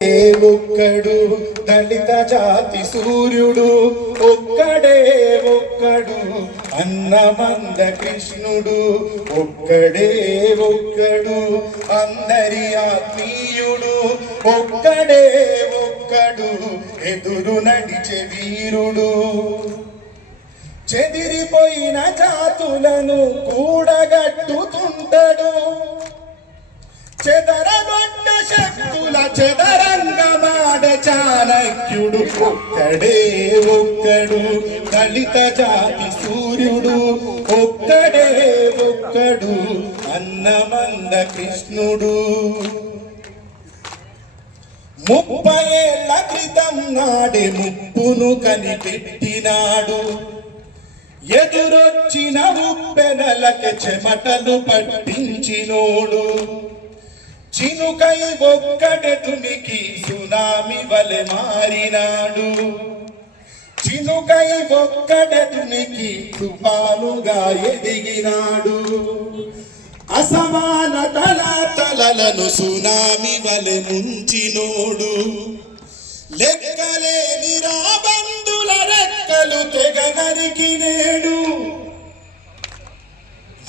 ఒక్కడు దళిత జాతి సూర్యుడు ఒక్కడే ఒక్కడు అన్నమంద కృష్ణుడు ఒక్కడే ఒక్కడు అందరి ఆత్మీయుడు ఒక్కడే ఒక్కడు ఎదురు నడిచే వీరుడు చెదిరిపోయిన జాతులను కూడగట్టుతుంటాడు చెదరగొట్ట శక్తుల చెదరంగమాడ చాణక్యుడు ఒక్కడే ఒక్కడు దళిత జాతి సూర్యుడు ఒక్కడే ఒక్కడు అన్నమంద కృష్ణుడు 30 ఏళ్ల క్రితం నాడే ముప్పును కనిపెట్టినాడు ఎదురొచ్చిన ఉప్పెనలకి చెమటలు పట్టించినోడు చినుకై ఒక్కటే తునికి సునామీ వలె మారినాడు చినుకై ఒక్కటే తునికి తుఫానుగా ఎదిగినాడు అసమానతల తలలను సునామీ వలె ముంచినోడు లెక్కలేని రాబందుల రెక్కలు తెగ నరికినేడు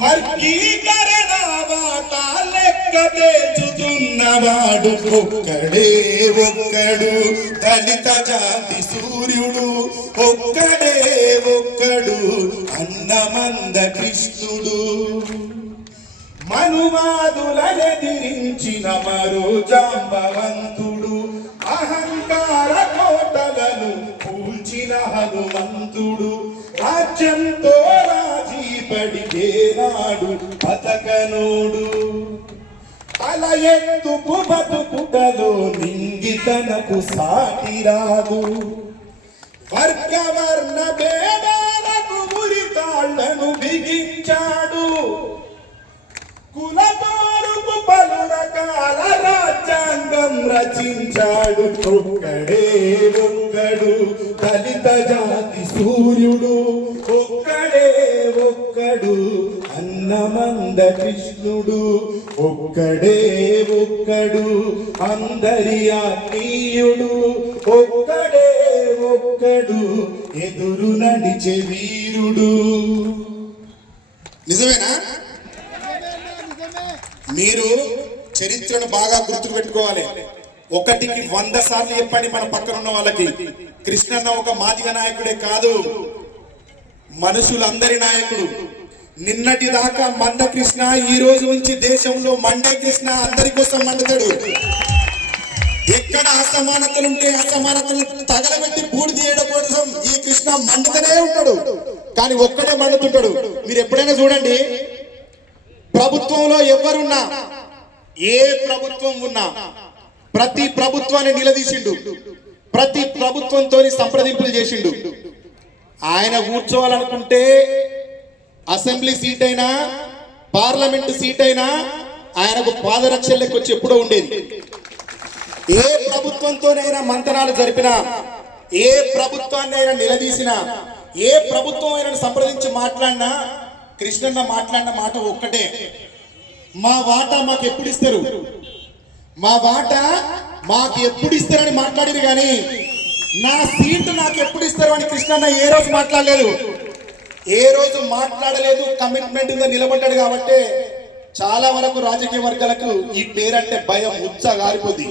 వర్గీకరణ వాటా లెక్క తేల్చుతున్నవాడు ఒక్కడే ఒక్కడు దళిత జాతి సూర్యుడు ఒక్కడే ఒక్కడు అన్నమంద కృష్ణుడు మనువాదులనెదిరించిన మరో జాంబవంతుడు అహంకార కోటలను కూల్చిన హనుమంతుడు రాజ్యంతో రాజీ పడికేనాడు బతకనోడు అల ఎత్తుకు బతుకుటలో నింగితనకు సాటి రాదు వర్గవర్ణ భేదాలకు ఉరితాళ్లను బిగించాడు కులపారుకు పలు రకాల రాజ్యాంగం రచించాడు ఒక్కడే ఒక్కడు దళిత జాతి సూర్యుడు ఒక్కడే ఒక్కడు అన్నమంద కృష్ణుడు ఒక్కడే ఒక్కడు అందరి ఆత్మీయుడు ఒక్కడే ఒక్కడు ఎదురు నడిచే వీరుడు. నిజమేనా? మీరు చరిత్రను బాగా గుర్తు పెట్టుకోవాలి. 1కి 100 సార్లు చెప్పండి మన పక్కన ఉన్న వాళ్ళకి, కృష్ణన్న ఒక మాదిగ నాయకుడే కాదు, మనుషులందరి నాయకుడు. నిన్నటి దాకా మంద కృష్ణ, ఈ రోజు నుంచి దేశంలో మండే కృష్ణ అందరి కోసం మండుతాడు. ఎక్కడ అసమానతలుంటే అసమానతలు తగలబెట్టి బూడిద చేయడం కోసం ఈ కృష్ణ మండుతూనే ఉంటాడు. కానీ ఒక్కడే మండుతుంటాడు. మీరు ఎప్పుడైనా చూడండి, ప్రభుత్వంలో ఎవరున్నా, ఏ ప్రభుత్వం ఉన్నా ప్రతి ప్రభుత్వాన్ని నిలదీసిండు, ప్రతి ప్రభుత్వంతో సంప్రదింపులు చేసిండు. ఆయన కూర్చోవాలనుకుంటే అసెంబ్లీ సీట్ అయినా పార్లమెంటు సీట్ అయినా ఆయనకు పాదరక్షలకు వచ్చి ఎప్పుడో ఉండేది. ఏ ప్రభుత్వంతోనైనా మంతనాలు జరిపినా, ఏ ప్రభుత్వాన్ని అయినా నిలదీసినా, ఏ ప్రభుత్వం అయినా సంప్రదించి మాట్లాడినా కృష్ణన్న మాట్లాడిన మాట ఒక్కటే, మా వాటా మాకు ఎప్పుడు ఇస్తారు, మా వాటా మాకు ఎప్పుడు ఇస్తారని మాట్లాడిరు. కానీ నా సీటు నాకు ఎప్పుడు ఇస్తారు అని కృష్ణన్న ఏ రోజు మాట్లాడలేదు, ఏ రోజు మాట్లాడలేదు. కమిట్మెంట్ మీద నిలబడ్డాడు. కాబట్టి చాలా వరకు రాజకీయ వర్గాలకు ఈ పేరంటే భయం, ఉత్సాగారిపోద్ది.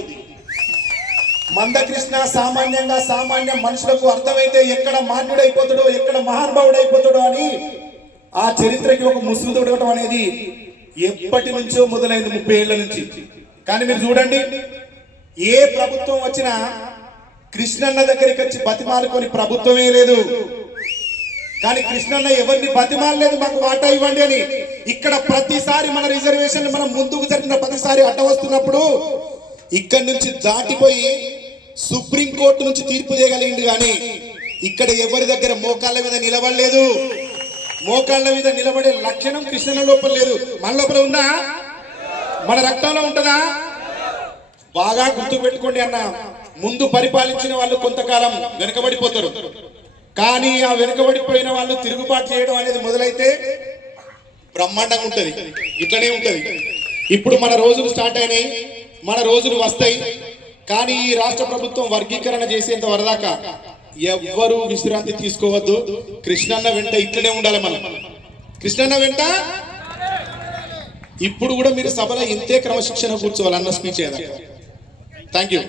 మందకృష్ణ సామాన్యంగా సామాన్య మనుషులకు అర్థమైతే ఎక్కడ మాన్యుడైపోతాడో, ఎక్కడ మహానుభావుడైపోతాడో అని ఆ చరిత్రకి ఒక ముసుగు తొడగటం అనేది ఎప్పటి నుంచో మొదలైంది, 30 ఏళ్ల నుంచి. కానీ మీరు చూడండి, ఏ ప్రభుత్వం వచ్చినా కృష్ణన్న దగ్గరికి వచ్చి బతిమాలుకొని ప్రభుత్వమే లేదు. కానీ కృష్ణన్న ఎవరిని బతిమాలలేదు, మాకు వాటా ఇవ్వండి అని. ఇక్కడ ప్రతిసారి మన రిజర్వేషన్ మనం ముందుకు జరిగిన ప్రతిసారి అడ్డ వస్తున్నప్పుడు ఇక్కడి నుంచి దాటిపోయి సుప్రీంకోర్టు నుంచి తీర్పు చేయగలిగింది. కానీ ఇక్కడ ఎవరి దగ్గర మోకాళ్ళ మీద నిలబడలేదు. మోకాళ్ళ మీద నిలబడే లక్షణం కృష్ణన్న లోపల లేదు. మన లోపల ఉందా? మన రక్తంలో ఉంటుందా? బాగా గుర్తు పెట్టుకోండి అన్న, ముందు పరిపాలించిన వాళ్ళు కొంతకాలం వెనుకబడిపోతారు. కానీ ఆ వెనుకబడిపోయిన వాళ్ళు తిరుగుబాటు చేయడం అనేది మొదలైతే బ్రహ్మాండంగా ఉంటది, ఇట్లనే ఉంటది. ఇప్పుడు మన రోజులు స్టార్ట్ అయినాయి, మన రోజులు వస్తాయి. కానీ ఈ రాష్ట్ర ప్రభుత్వం వర్గీకరణ చేసేంత వరదాకా ఎవ్వరూ విశ్రాంతి తీసుకోవద్దు. కృష్ణన్న వెంట ఇట్లనే ఉండాలి మనం. కృష్ణన్న వెంట ఇప్పుడు కూడా మీరు సభలో ఇంతే క్రమశిక్షణ కూర్చోవాలి అన్న స్పీచ్ ఏదా. Thank you.